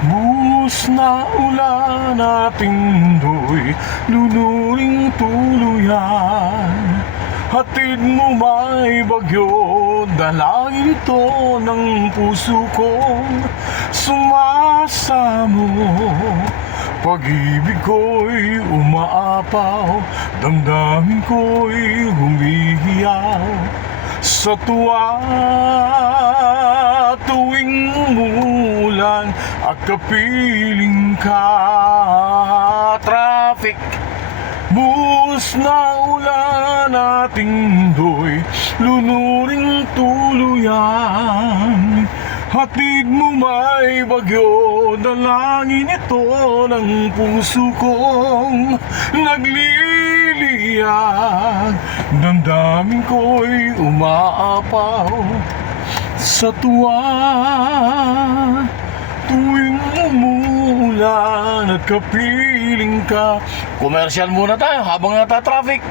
Buhos na ulan ating mundo'y lunuring tuluyan. Hatid mo may bagyo, dalangin ito ng puso kong sumasamo. Pag-ibig ko'y umaapaw, damdamin ko'y humihiyaw sa tuwa. Tuwing umuulan at kapiling ka, traffic. Buhos na ulan ating mundo'y lunuring tuluyan. Hatid mo may bagyo, dalangin ito ng puso kong nagliliyag. Damdamin ko'y umaapaw sa tuwa. Tuwing umuulan at kapiling ka. Commercial muna tayo habang nata-traffic.